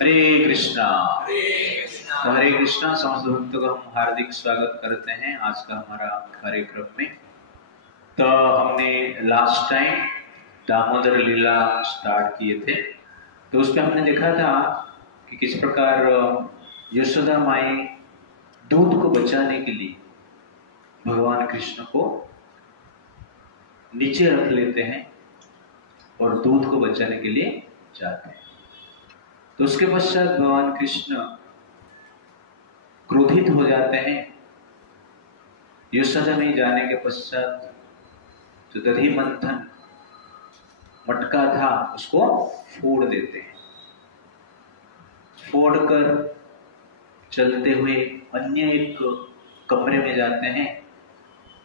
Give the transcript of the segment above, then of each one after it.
हरे कृष्णा। तो हरे कृष्णा समस्त भक्तों का हम हार्दिक स्वागत करते हैं आज का हमारा कार्यक्रम में। तो हमने लास्ट टाइम दामोदर लीला स्टार्ट किए थे, तो उसमें हमने देखा था कि किस प्रकार यशोदा माई दूध को बचाने के लिए भगवान कृष्ण को नीचे रख लेते हैं और दूध को बचाने के लिए जाते हैं। तो उसके पश्चात भगवान कृष्ण क्रोधित हो जाते हैं। यशोदा में जाने के पश्चात जो दधी मंथन मटका था उसको फोड़ देते हैं। फोड़कर चलते हुए अन्य एक कमरे में जाते हैं।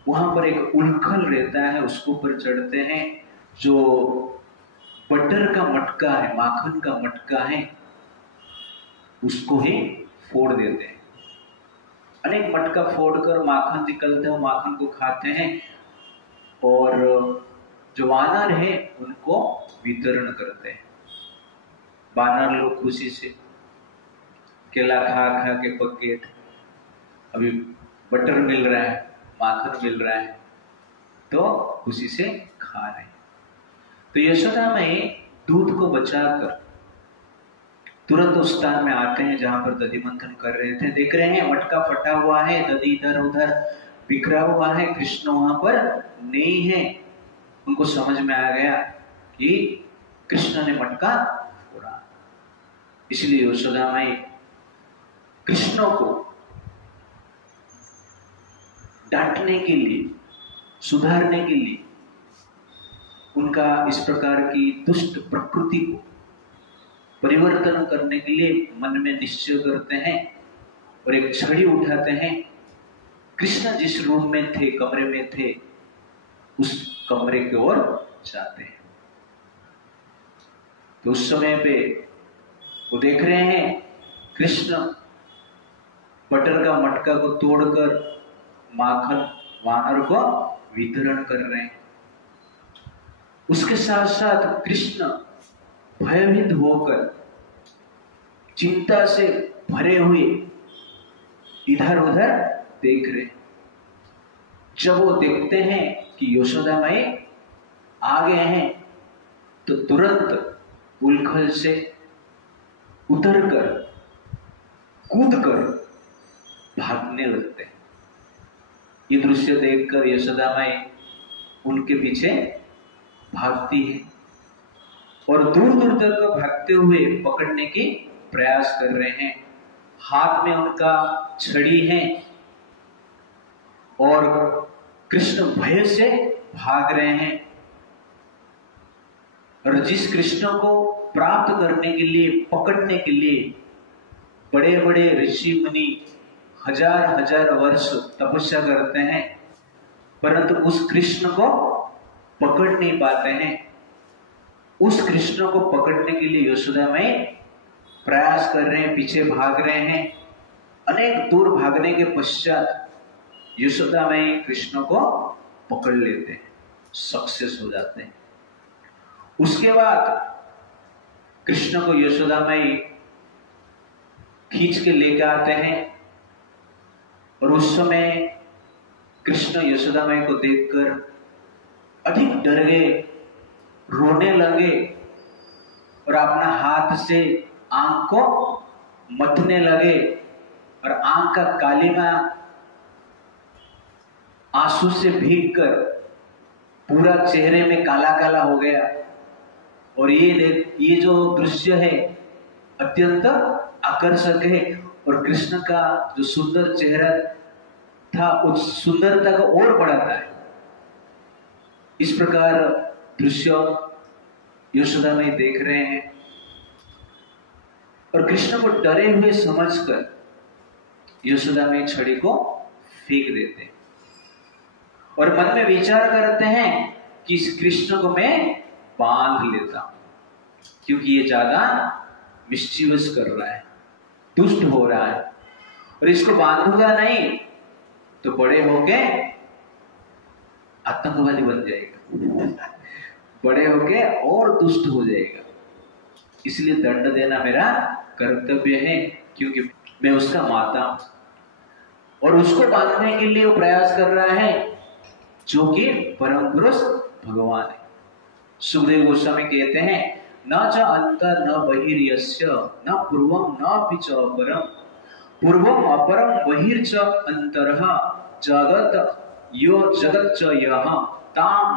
वहां पर एक उलखल रहता है, उसके ऊपर चढ़ते हैं। जो बटर का मटका है, माखन का मटका है, उसको ही फोड़ देते हैं। अनेक मटका फोड़कर माखन निकलते हैं, माखन को खाते हैं और जो वानर है उनको वितरण करते हैं। वानर लोग खुशी से केला खा खा के पके, अभी बटर मिल रहा है, माखन मिल रहा है, तो खुशी से खा रहे हैं। तो यशोदा में दूध को बचाकर तुरंत उस स्थान में आते हैं जहां पर दधी मंथन कर रहे थे। देख रहे हैं मटका फटा हुआ है, दधी इधर उधर बिखरा हुआ है, कृष्ण वहां पर नहीं है। उनको समझ में आ गया कि कृष्ण ने मटका फोड़ा। इसलिए यशोदा माई कृष्ण को डांटने के लिए, सुधारने के लिए, उनका इस प्रकार की दुष्ट प्रकृति को परिवर्तन करने के लिए मन में निश्चय करते हैं और एक छड़ी उठाते हैं। कृष्ण जिस रूम में थे, कमरे में थे, उस कमरे की ओर जाते हैं। तो उस समय पे वो देख रहे हैं कृष्ण बटर का मटका को तोड़कर माखन वानर को वितरण कर रहे हैं। उसके साथ साथ कृष्ण भयभीत होकर चिंता से भरे हुए इधर उधर देख रहे। जब वो देखते हैं कि यशोदा माई आ गए हैं, तो तुरंत उलखल से उतरकर कूदकर भागने लगते हैं। ये दृश्य देखकर यशोदा माई उनके पीछे भागती है और दूर दूर तक भागते हुए पकड़ने की प्रयास कर रहे हैं। हाथ में उनका छड़ी है और कृष्ण भय से भाग रहे हैं। और जिस कृष्ण को प्राप्त करने के लिए, पकड़ने के लिए बड़े बड़े ऋषि मुनि हजार हजार वर्ष तपस्या करते हैं, परंतु उस कृष्ण को पकड़ नहीं पाते हैं। उस कृष्ण को पकड़ने के लिए यशोदा में प्रयास कर रहे हैं, पीछे भाग रहे हैं। अनेक दूर भागने के पश्चात यशोदा में कृष्ण को पकड़ लेते हैं, सक्सेस हो जाते हैं। उसके बाद कृष्ण को यशोदा में खींच के लेकर आते हैं और उस समय कृष्ण यशोदा माई को देखकर अधिक डर गए, रोने लगे और अपना हाथ से आंख को मथने लगे और आंख का कालीमा आंसू से भीगकर पूरा चेहरे में काला काला हो गया। और ये जो दृश्य है अत्यंत आकर्षक है और कृष्ण का जो सुंदर चेहरा था उस सुंदरता को और बढ़ाता है। इस प्रकार दृश्य यशोदा में देख रहे हैं और कृष्ण को डरे हुए समझकर यशोदा में छड़ी को फेंक देते हैं और मन में विचार करते हैं कि इस कृष्ण को मैं बांध लेता हूं, क्योंकि ये ज्यादा मिस्चीवस कर रहा है, दुष्ट हो रहा है, और इसको बांधूंगा नहीं तो बड़े होके आतंकवादी बन जाएगा, बड़े होके और दुष्ट हो जाएगा। इसलिए दंड देना मेरा कर्तव्य है, क्योंकि मैं उसका माता हूं। और उसको बांधने के लिए वो प्रयास कर रहा है, जो कि परम पुरुष भगवान है। सुखदेव गोस्वामी कहते हैं, न च अंतर न बहिर्यस्य न पूर्वम न पिच अपरम, पूर्वम अपरम बहिर्च अंतरः जगत यो जगत च यः ताम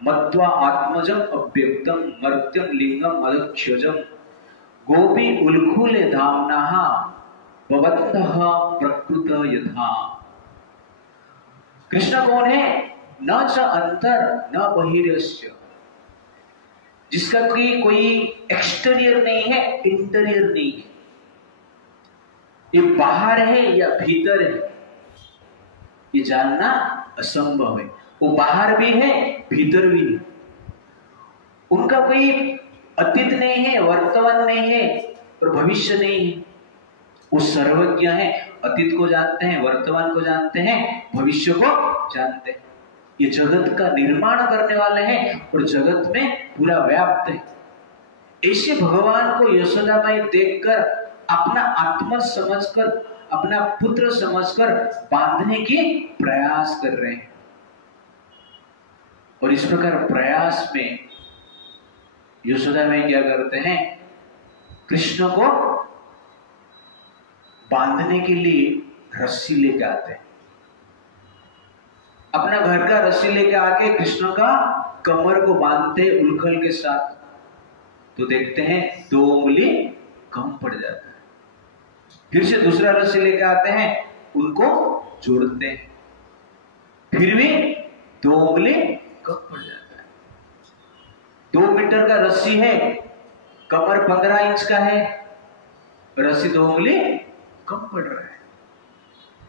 मत्वा आत्मजम अव्यक्तम मर्त्यम लिंगम अदक्षजम गोपी उल्कुले धाम्नः भवन्तः प्रकृत यथा। कृष्ण कौन है? न च अंतर न बहिर्यस्य, जिसका कोई एक्सटीरियर नहीं है, इंटीरियर नहीं है। ये बाहर है या भीतर है, ये जानना असंभव है। वो बाहर भी है, भीतर भी है। उनका कोई अतीत नहीं है, वर्तमान नहीं है और भविष्य नहीं है। वो सर्वज्ञ है, अतीत को जानते हैं, वर्तमान को जानते हैं, भविष्य को जानते हैं। ये जगत का निर्माण करने वाले हैं और जगत में पूरा व्याप्त है। ऐसे भगवान को यशोदा माई देखकर अपना आत्मा समझकर, अपना पुत्र समझकर बांधने की प्रयास कर रहे हैं। और इस प्रकार प्रयास में यशोदा माई क्या करते हैं? कृष्ण को बांधने के लिए रस्सी लेके आते हैं। अपना घर का रस्सी लेके आके कृष्ण का कमर को बांधते हैं उल्खल के साथ। तो देखते हैं 2 उंगली कम पड़ जाता है। फिर से दूसरा रस्सी लेके आते हैं, उनको जोड़ते हैं, फिर भी 2 उंगली कम पड़ जाता है। 2 मीटर का रस्सी है, कमर 15 इंच का है, रस्सी 2 उंगली कम पड़ रहा है।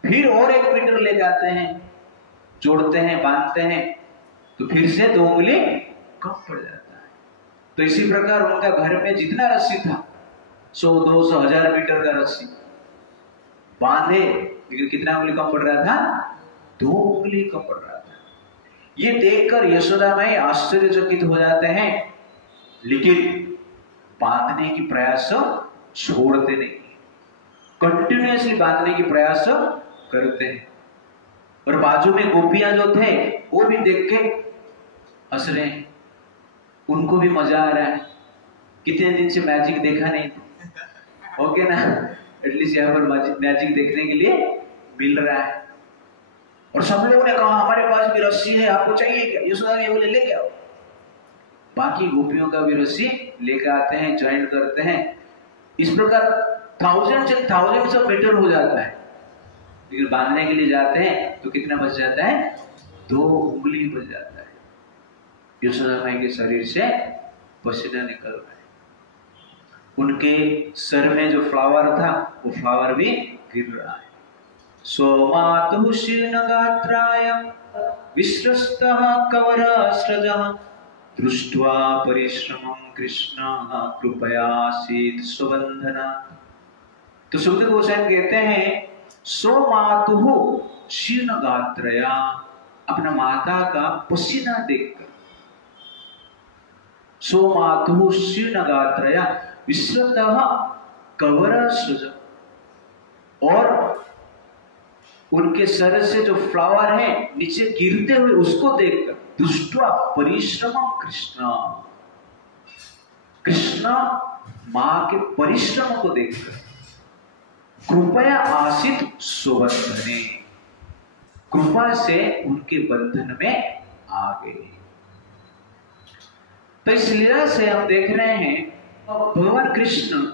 फिर और 1 मीटर ले जाते हैं, जोड़ते हैं, बांधते हैं, तो फिर से 2 उंगली कम पड़ जाता है। तो इसी प्रकार उनका घर में जितना रस्सी था, 100, 200, 1000 मीटर का रस्सी बांधे, लेकिन कितना उंगली कम पड़ रहा था? 2 उंगली कम पड़ रहा था। ये देखकर यशोदा माई आश्चर्यचकित हो जाते हैं, लेकिन बांधने की प्रयास छोड़ते नहीं, कंटिन्यूअसली बांधने की प्रयास करते हैं। और बाजू में गोपियां जो थे वो भी देख के हंस रहे हैं, उनको भी मजा आ रहा है। कितने दिन से मैजिक देखा नहीं, ओके ना, एटलीस्ट यहाँ पर मैजिक देखने के लिए मिल रहा है। और सब लोगों ने कहा हमारे पास भी रस्सी है, आपको चाहिए क्या? यशोदा ने बोले लेके आओ। बाकी गोपियों का भी रस्सी लेकर आते हैं, ज्वाइन करते हैं। इस प्रकार thousands and thousands of metre हो जाता है, लेकिन बांधने के लिए जाते हैं तो कितना बच जाता है? 2 उंगली बच जाता है। यशोदा माई के शरीर से पसीना निकल रहा है। उनके सर में जो फ्लावर था वो फ्लावर भी गिर रहा है। सोमातु शीर्णगात्राय विश्रस्तः कवरास्रजः दृष्ट्वा परिश्रमं कृष्ण कृपयासीत् स्वबन्धना। तो सुखदेव गोस्वामी कहते हैं, सोमातु शीर्णगात्रया, अपना माता का पसीना देखकर, सोमातु शीर्णगात्रया विश्रस्तः कवरास्रजः, और उनके सर से जो फ्लावर है नीचे गिरते हुए उसको देखकर, दृष्ट्वा परिश्रमं कृष्ण, कृष्ण मां के परिश्रम को देखकर कृपया आसित स्वबंधने, कृपा से उनके बंधन में आ गए। तो इस लीला से हम देख रहे हैं भगवान कृष्ण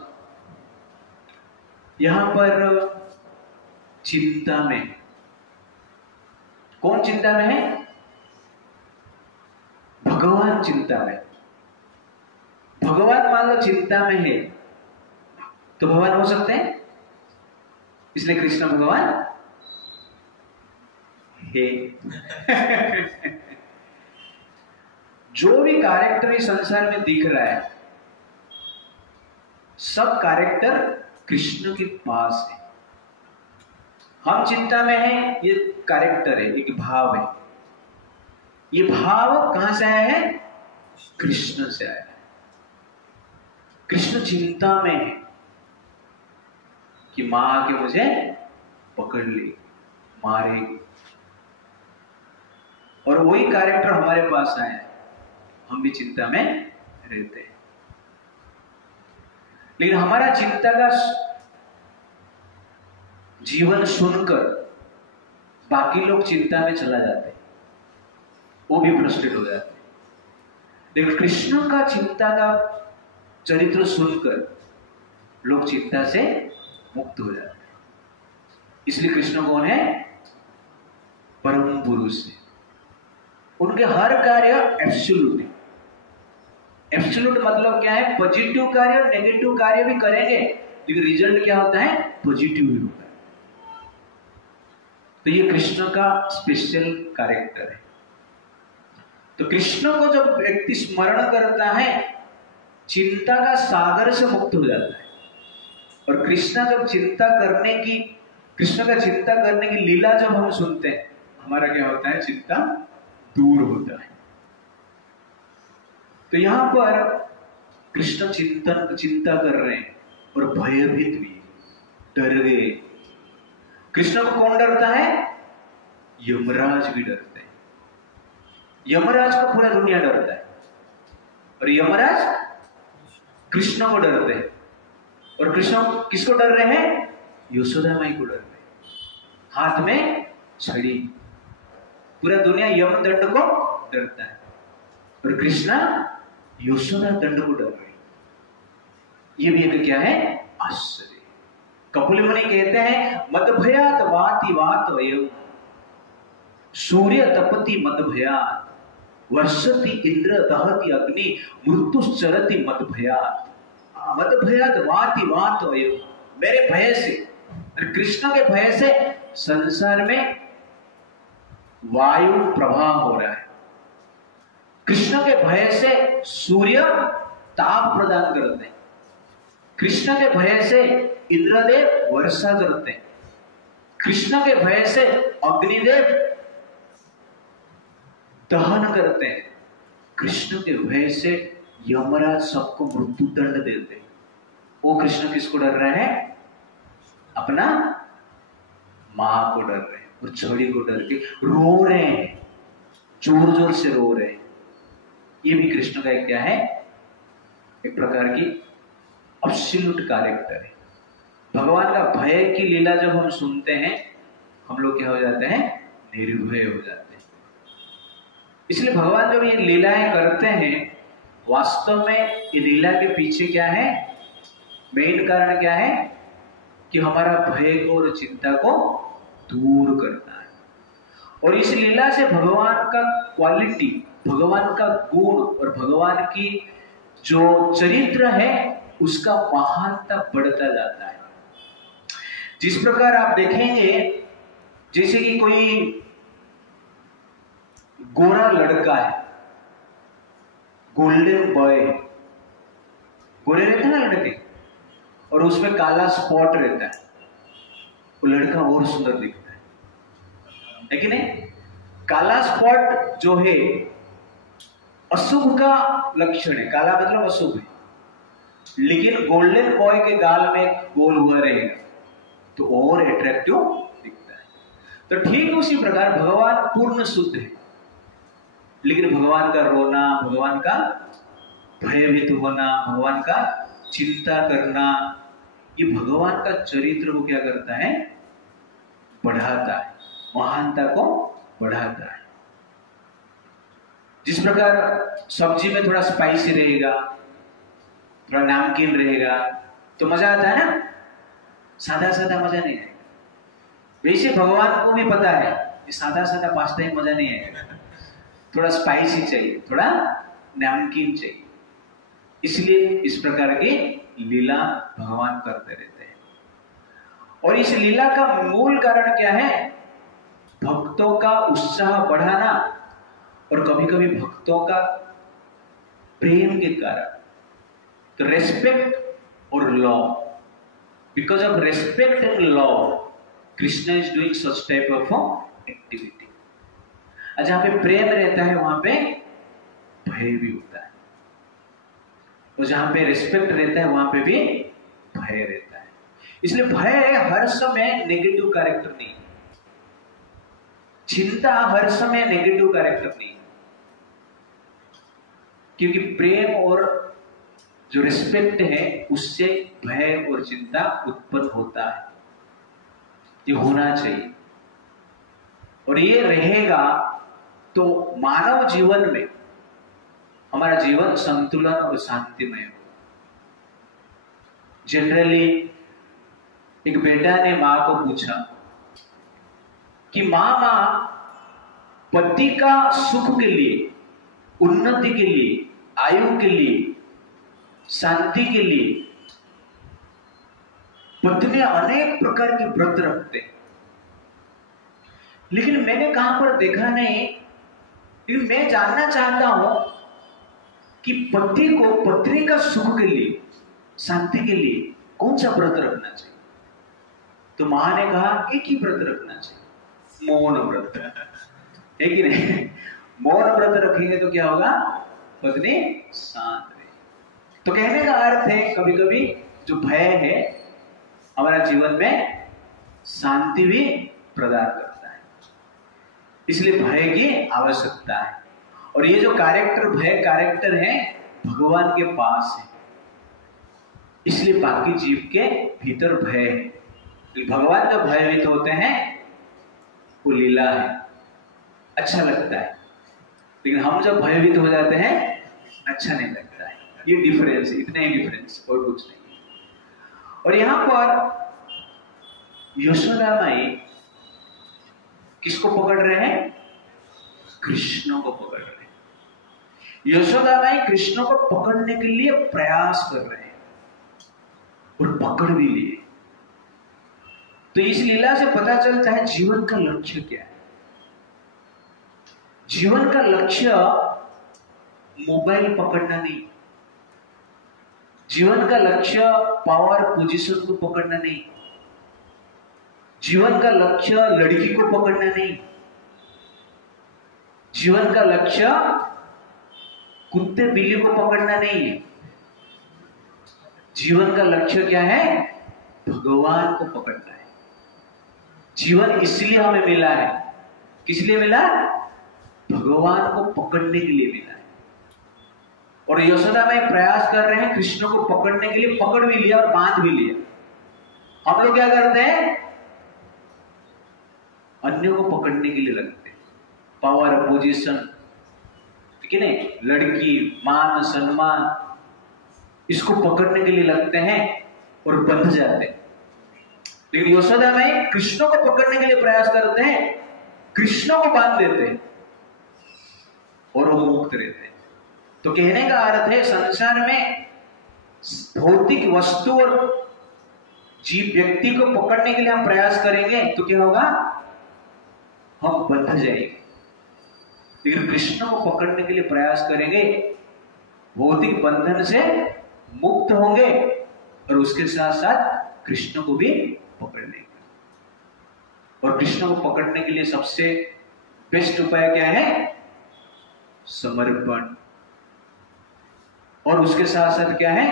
यहां पर चिंता में। कौन चिंता में है? भगवान चिंता में। भगवान मान लो चिंता में है तो भगवान हो सकते हैं, इसलिए कृष्ण भगवान है। जो भी कैरेक्टर इस संसार में दिख रहा है, सब कैरेक्टर कृष्ण के पास है। हम चिंता में हैं, ये कैरेक्टर है, एक भाव है। ये भाव कहां से आया है? कृष्ण से आया है। कृष्ण चिंता में है, कि मां आके मुझे पकड़ ले, मारेगी। और वही कैरेक्टर हमारे पास आए, हम भी चिंता में रहते हैं। लेकिन हमारा चिंता का जीवन सुनकर बाकी लोग चिंता में चला जाते हैं, वो भी फ्रस्ट्रेट हो जाते हैं। लेकिन कृष्ण का चिंता का चरित्र सुनकर लोग चिंता से मुक्त हो जाते हैं। इसलिए कृष्ण कौन है? परम पुरुष है। उनके हर कार्य एब्सोल्यूट है। एब्सोल्यूट मतलब क्या है? पॉजिटिव कार्य और नेगेटिव कार्य भी करेंगे, लेकिन रिजल्ट क्या होता है? पॉजिटिव ही होता है। तो ये कृष्ण का स्पेशल कैरेक्टर है। तो कृष्ण को जब व्यक्ति स्मरण करता है, चिंता का सागर से मुक्त हो जाता है। और कृष्ण का चिंता करने की लीला जब हम सुनते हैं, हमारा क्या होता है? चिंता दूर होता है। तो यहां पर कृष्ण चिंता कर रहे हैं और भयभीत भी, डर गए। कृष्ण को कौन डरता है? यमराज भी डरते हैं। यमराज को पूरा दुनिया डरता है, और यमराज कृष्ण को डरते हैं। और कृष्ण किसको डर रहे हैं? यशोदा माई को डर रहे हैं। हाथ में छड़ी, पूरा दुनिया यमदंड को डरता है, और कृष्ण यशोदा दंड को डर रहे हैं। ये भी एक क्या है? आश्चर्य। कपिल मुनि कहते हैं, मद भयात वाति वात वयम, सूर्य तपति मद भयात, वर्षति इंद्र दहति अग्नि, मृत्युश्चरति मद भयात। मद भयात वाति वात वयम, मेरे भय से, कृष्ण के भय से संसार में वायु प्रवाह हो रहा है। कृष्ण के भय से सूर्य ताप प्रदान करते हैं। कृष्ण के भय से इंद्रदेव वर्षा करते हैं। कृष्ण के भय से अग्निदेव दहन करते हैं। कृष्ण के भय से यमराज सबको मृत्यु दंड देते हैं। वो कृष्ण किसको डर रहे हैं? अपना मां को डर रहे हैं, और छड़ी को डर के रो रहे हैं, जोर जोर से रो रहे हैं। ये भी कृष्ण का एक क्या है? एक प्रकार की एब्सोल्यूट कैरेक्टर है। भगवान का भय की लीला जब हम सुनते हैं, हम लोग क्या हो जाते हैं? निर्भय हो जाते हैं। इसलिए भगवान जब ये लीलाएं करते हैं, वास्तव में ये लीला के पीछे क्या है? मेन कारण क्या है? कि हमारा भय को और चिंता को दूर करना है। और इस लीला से भगवान का क्वालिटी, भगवान का गुण और भगवान की जो चरित्र है, उसका महानता बढ़ता जाता है। जिस प्रकार आप देखेंगे, जैसे कि कोई गोरा लड़का है, गोल्डन बॉय, गोरे रहते हैं ना लड़के, और उसमें काला स्पॉट रहता है, वो लड़का और सुंदर दिखता है कि नहीं? काला स्पॉट जो है अशुभ का लक्षण है, काला मतलब अशुभ है। लेकिन गोल्डन बॉय के गाल में गोल हुआ रहेगा तो और अट्रैक्टिव दिखता है। तो ठीक उसी प्रकार भगवान पूर्ण शुद्ध है, लेकिन भगवान का रोना, भगवान का भयभीत होना, भगवान का चिंता करना, ये भगवान का चरित्र को क्या करता है? बढ़ाता है, महानता को बढ़ाता है। जिस प्रकार सब्जी में थोड़ा स्पाइसी रहेगा, थोड़ा नमकीन रहेगा तो मजा आता है ना, सादा सादा मजा नहीं आएगा। वैसे भगवान को भी पता है कि सादा सादा पास्ता ही मजा नहीं आएगा, थोड़ा स्पाइसी चाहिए, थोड़ा नमकीन चाहिए। इसलिए इस प्रकार की लीला भगवान करते रहते हैं। और इस लीला का मूल कारण क्या है? भक्तों का उत्साह बढ़ाना, और कभी कभी भक्तों का प्रेम के कारण। तो रेस्पेक्ट और love, because of respect and love Krishna is doing such type of activity. जहां पे प्रेम रहता है वहां पे भय भी होता है, और जहां पे रिस्पेक्ट रहता है वहां पे भी भय रहता है। इसलिए भय हर समय नेगेटिव कैरेक्टर नहीं, चिंता हर समय नेगेटिव कैरेक्टर नहीं, क्योंकि प्रेम और जो रिस्पेक्ट है उससे भय और चिंता उत्पन्न होता है। ये होना चाहिए और ये रहेगा तो मानव जीवन में हमारा जीवन संतुलन और शांतिमय हो। जनरली एक बेटा ने मां को पूछा कि मां पति का सुख के लिए, उन्नति के लिए, आयु के लिए, शांति के लिए पत्नी अनेक प्रकार के व्रत रखते हैं, लेकिन मैंने कहां पर देखा नहीं। लेकिन मैं जानना चाहता हूं कि पति को पत्नी का सुख के लिए, शांति के लिए कौन सा व्रत रखना चाहिए? तो मां ने कहा एक ही व्रत रखना चाहिए, मौन व्रत। है कि नहीं? मौन व्रत रखेंगे तो क्या होगा? पत्नी शांत रहेगी। तो कहने का अर्थ है कभी कभी जो भय है हमारा जीवन में शांति भी प्रदान करता है, इसलिए भय की आवश्यकता है। और ये जो कैरेक्टर, भय कैरेक्टर है भगवान के पास है, इसलिए बाकी जीव के भीतर भय है। भगवान जब भयभीत होते हैं वो लीला है, अच्छा लगता है, लेकिन हम जब भयभीत हो जाते हैं अच्छा नहीं लगता है। ये डिफरेंस, इतना ही डिफरेंस और कुछ नहीं। और यहां पर यशोदा माई किसको पकड़ रहे हैं? कृष्ण को पकड़ रहे हैं। यशोदा माई कृष्ण को पकड़ने के लिए प्रयास कर रहे हैं और पकड़ भी लिए। तो इस लीला से पता चलता है जीवन का लक्ष्य क्या है। जीवन का लक्ष्य मोबाइल पकड़ना नहीं, जीवन का लक्ष्य पावर पोजीशन को पकड़ना नहीं, जीवन का लक्ष्य लड़की को पकड़ना नहीं, जीवन का लक्ष्य कुत्ते बिल्ली को पकड़ना नहीं है। जीवन का लक्ष्य क्या है? भगवान को पकड़ना है। जीवन इसलिए हमें मिला है, किस लिए मिला? भगवान को पकड़ने के लिए मिला है। और यशोदा माई प्रयास कर रहे हैं कृष्ण को पकड़ने के लिए, पकड़ भी लिया और बांध भी लिया। हम लोग क्या करते हैं? अन्यों को पकड़ने के लिए लगते हैं, पावर पोजीशन, ठीक है नहीं, लड़की, मान सम्मान, इसको पकड़ने के लिए लगते हैं और बंध जाते हैं। लेकिन यशोदा माई कृष्ण को पकड़ने के लिए प्रयास करते हैं, कृष्ण को बांध देते हैं और वो मुक्त रहते हैं। तो कहने का अर्थ है संसार में भौतिक वस्तु और जीव व्यक्ति को पकड़ने के लिए हम प्रयास करेंगे तो क्या होगा? हम बंध जाएंगे। लेकिन कृष्ण को पकड़ने के लिए प्रयास करेंगे, भौतिक बंधन से मुक्त होंगे और उसके साथ साथ कृष्ण को भी पकड़ लेंगे। और कृष्ण को पकड़ने के लिए सबसे बेस्ट उपाय क्या है? समर्पण। और उसके साथ साथ क्या है?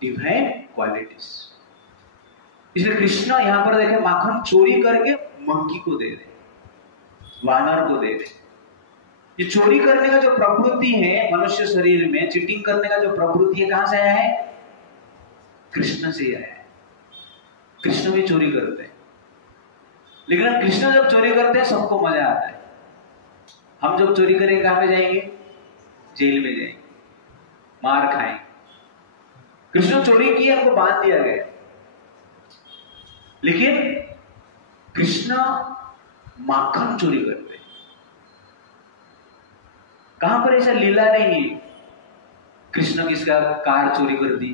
Divine qualities. इसलिए कृष्ण यहां पर देखें माखन चोरी करके मंकी को दे रहे, वानर को दे रहे। ये चोरी करने का जो प्रवृत्ति है मनुष्य शरीर में, चीटिंग करने का जो प्रवृत्ति है, कहां से आया है? कृष्ण से आया है। कृष्ण भी चोरी करते हैं, लेकिन कृष्ण जब चोरी करते हैं सबको मजा आता है। हम जब चोरी करेंगे कहां पे जाएंगे? जेल में जाएंगे, मार खाएंगे। कृष्ण चोरी किया, उनको बांध दिया गया, लेकिन कृष्ण माखन चोरी करते हैं। कहां पर ऐसा लीला नहीं है? कृष्ण किसका कार चोरी कर दी,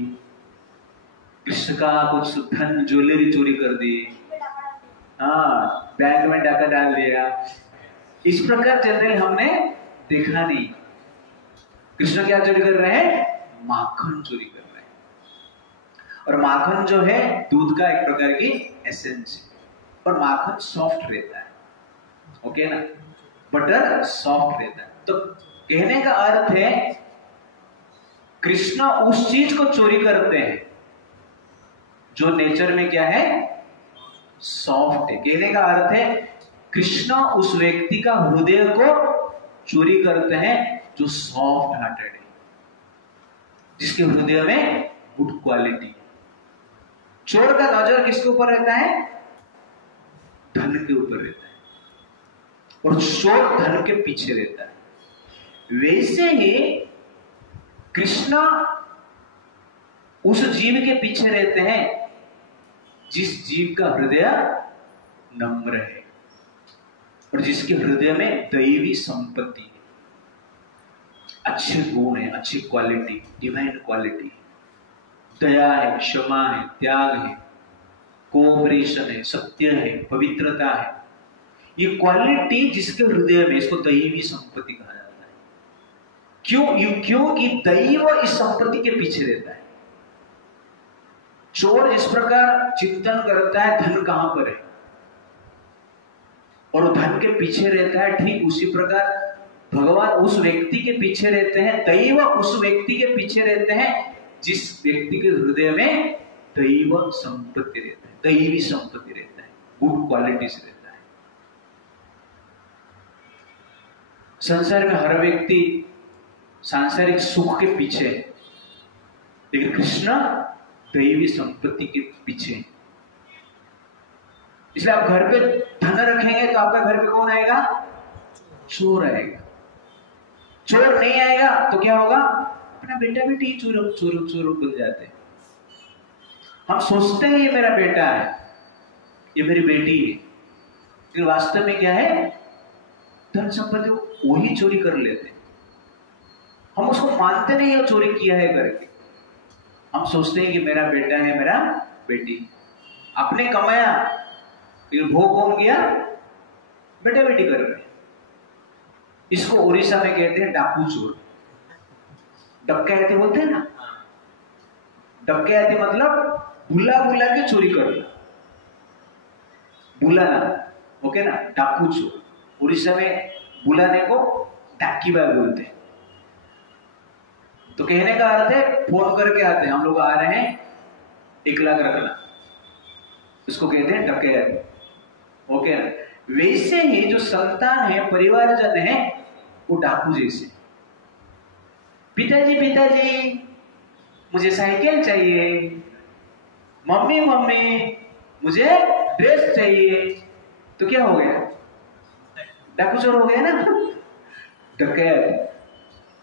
कृष्ण का कुछ धन ज्वेलरी चोरी कर दी, हाँ बैंक में डाका डाल दिया। इस प्रकार जनरल हमने देखा नहीं। कृष्ण क्या चोरी कर रहे हैं? माखन चोरी कर रहे हैं। और माखन जो है दूध का एक प्रकार की एसेंस है, और माखन सॉफ्ट रहता है, ओके ना, बटर सॉफ्ट रहता है। तो कहने का अर्थ है कृष्ण उस चीज को चोरी करते हैं जो नेचर में क्या है, सॉफ्ट है। कहने का अर्थ है कृष्ण उस व्यक्ति का हृदय को चोरी करते हैं जो सॉफ्ट हार्टेड है, जिसके हृदय में गुड क्वालिटी है। चोर का नजर किसके ऊपर रहता है, धन के ऊपर रहता है, और चोर धन के पीछे रहता है। वैसे ही कृष्ण उस जीव के पीछे रहते हैं जिस जीव का हृदय नम्र है और जिसके हृदय में दैवी संपत्ति है, अच्छे गुण है, अच्छी क्वालिटी, डिवाइन क्वालिटी, दया है, क्षमा है, त्याग है, कोऑपरेशन है, सत्य है, पवित्रता है। ये क्वालिटी जिसके हृदय में, इसको दैवी संपत्ति कहा जाता है। क्योंकि दैव इस संपत्ति के पीछे रहता है। चोर जिस प्रकार चिंतन करता है धन कहां पर है और धन के पीछे रहता है, ठीक उसी प्रकार भगवान उस व्यक्ति के पीछे रहते हैं, दैव उस व्यक्ति के पीछे रहते हैं जिस व्यक्ति के हृदय में दैव संपत्ति रहता है, दैवी संपत्ति रहता है, गुड क्वालिटी से रहता है। संसार में हर व्यक्ति सांसारिक सुख के पीछे है, लेकिन कृष्ण दैवी संपत्ति के पीछे। इसलिए आप घर पे धन रखेंगे तो आपका घर पे कौन आएगा, चोर आएगा। चोर नहीं आएगा तो क्या होगा, अपना बेटा बेटी चोर चोर चोर बन जाते हैं। हम सोचते हैं ये मेरा बेटा है, ये मेरी बेटी है, लेकिन वास्तव में क्या है, धन संपत्ति वही चोरी कर लेते हैं। हम उसको मानते नहीं है चोरी किया है करके, हम सोचते हैं कि मेरा बेटा है, मेरा बेटी। आपने कमाया, लेकिन भोग कौन किया, बेटा बेटी कर रहे हैं। इसको उड़ीसा में कहते हैं डाकू चोर, डकैती बोलते हैं ना। डकैती मतलब बुला बुला के चोरी करना, बुलाना, ओके ना, डाकू चोर। उड़ीसा में बुलाने को डाकीबा बोलते हैं। तो कहने का अर्थ है फोन करके आते हैं, हम लोग आ रहे हैं, 1 लाख रखना, इसको कहते हैं डकैत, ओके ना। वैसे ही जो संतान है, परिवारजन है, वो डाकू जैसे। पिताजी मुझे साइकिल चाहिए, मम्मी मुझे ड्रेस चाहिए, तो क्या हो गया, डाकू चोर हो गया ना, डकैत।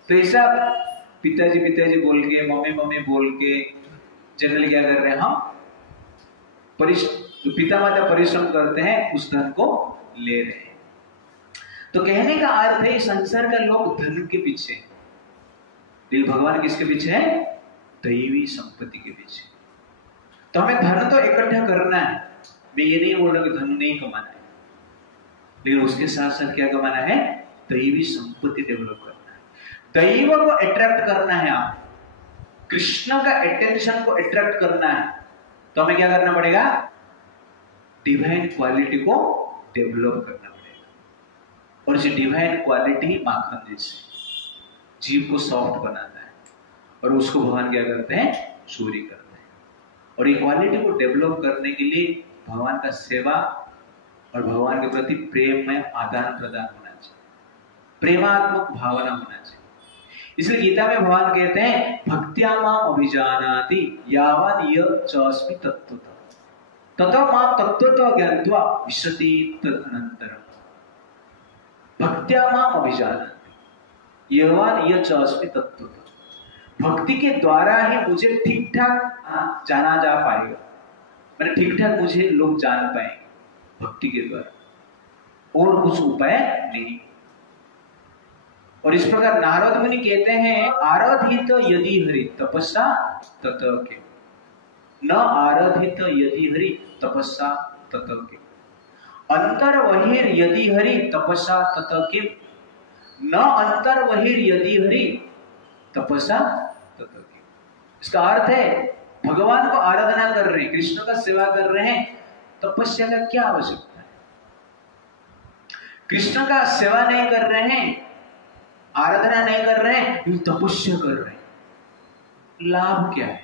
तो ऐसा पिताजी बोल के, मम्मी बोल के जनरली क्या कर रहे हैं, हम पिता माता परिश्रम करते हैं, उस धन को ले रहे हैं। तो कहने का अर्थ है संसार का लोग धन के पीछे, लेकिन भगवान किसके पीछे है, दैवी संपत्ति के पीछे। तो हमें धन तो इकट्ठा करना है, मैं ये नहीं बोल रहा कि धन नहीं कमाना है, लेकिन उसके साथ साथ क्या कमाना है, दैवी संपत्ति डेवलप करना है, दैव को अट्रैक्ट करना है। आप कृष्ण का अटेंशन को अट्रैक्ट करना है, तो हमें क्या करना पड़ेगा, डिवाइन क्वालिटी को डेवलप करना पड़ेगा। और ये डिवाइन क्वालिटी माखन जैसे जीव को सॉफ्ट बनाता है, और उसको भगवान क्या करते हैं, चोरी करते हैं। और ये क्वालिटी को डेवलप करने के लिए भगवान का सेवा और भगवान के प्रति प्रेम में आदान प्रदान होना चाहिए, प्रेमात्मक भावना होना चाहिए। इसलिए गीता में भगवान कहते हैं भक्त्या माम अभिजानाति यावन् यः चास्मि तत्त्वतः ततो मां तत्त्वतः ज्ञात्वा विशति तदनन्तरम्। भक्त्या माम अभिजानाति यावन् यः चास्मि तत्त्वतः। भक्ति के द्वारा ही मुझे ठीक ठाक जाना जा पाएगा, मैंने ठीक ठाक मुझे लोग जान पाएंगे भक्ति के द्वारा, और कुछ उपाय नहीं। और इस प्रकार नारद मुनि कहते हैं आराधित यदि हरि तपस्या तत के, न आराधित यदि हरि तपस्या तत के, अंतर वहिर यदि हरि तपस्या तत के, न अंतर वहिर यदि हरि तपस्या तत के। इसका अर्थ है भगवान को आराधना कर रहे हैं, कृष्ण का सेवा कर रहे हैं, तपस्या का क्या आवश्यकता है। कृष्ण का सेवा नहीं कर रहे हैं, आराधना नहीं कर रहे हैं, तपस्या कर रहे हैं, लाभ क्या है,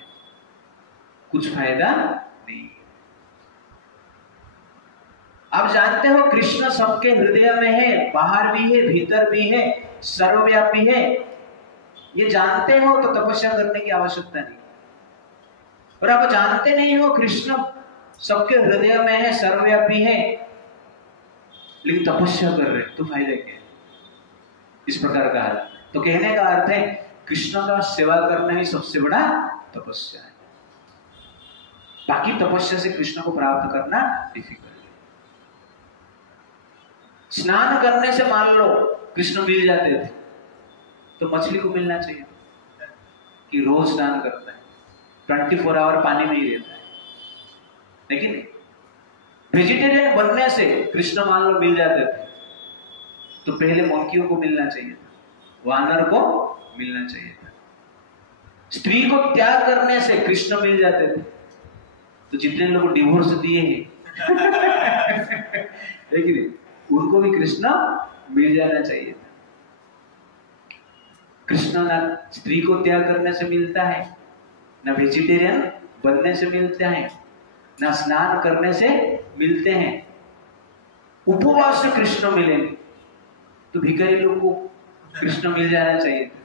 कुछ फायदा नहीं। आप जानते हो कृष्ण सबके हृदय में है, बाहर भी है, भीतर भी है, सर्वव्यापी है। ये जानते हो तो तपस्या करने की आवश्यकता नहीं। और आप जानते नहीं हो कृष्ण सबके हृदय में है, सर्वव्यापी है, लेकिन तपस्या कर रहे तो फायदा क्या? इस प्रकार का अर्थ। तो कहने का अर्थ है कृष्ण का सेवा करना ही सबसे बड़ा तपस्या है। बाकी तपस्या से कृष्ण को प्राप्त करना डिफिकल्ट है। स्नान करने से मान लो कृष्ण मिल जाते थे तो मछली को मिलना चाहिए कि रोज स्नान करता है, 24 आवर पानी में ही रहता है, लेकिन वेजिटेरियन बनने से कृष्ण मान लो मिल जाते थे तो पहले मंकियों को मिलना चाहिए था, वानर को मिलना चाहिए था। स्त्री को त्याग करने से कृष्ण मिल जाते थे तो जितने लोग डिवोर्स दिए हैं लेकिन उनको भी कृष्ण मिल जाना चाहिए था। कृष्ण ना स्त्री को त्याग करने से मिलता है, ना वेजिटेरियन बनने से मिलता है, ना स्नान करने से मिलते हैं। उपवास से कृष्ण मिलेंगे तो भिखारी लोग को कृष्ण मिल जाना चाहिए था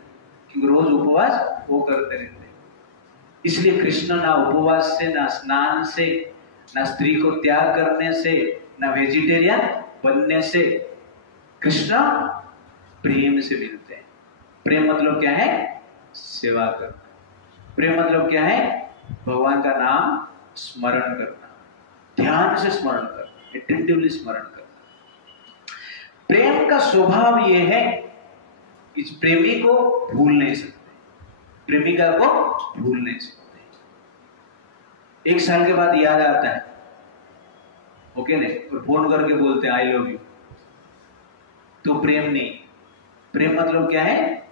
क्योंकि रोज उपवास वो करते रहते हैं। इसलिए कृष्ण ना उपवास से, ना स्नान से, ना स्त्री को त्याग करने से, ना वेजिटेरियन बनने से, कृष्ण प्रेम से मिलते हैं। प्रेम मतलब क्या है? सेवा करना। प्रेम मतलब क्या है? भगवान का नाम स्मरण करना, ध्यान से स्मरण करना, अटेंटिवली स्मरण करना। प्रेम का स्वभाव यह है कि प्रेमी को भूल नहीं सकते, प्रेमिका को भूल नहीं सकते। 1 साल के बाद याद आता है, ओके नहीं, और फोन करके बोलते हैं आई लव यू, तो प्रेम नहीं। प्रेम मतलब क्या है?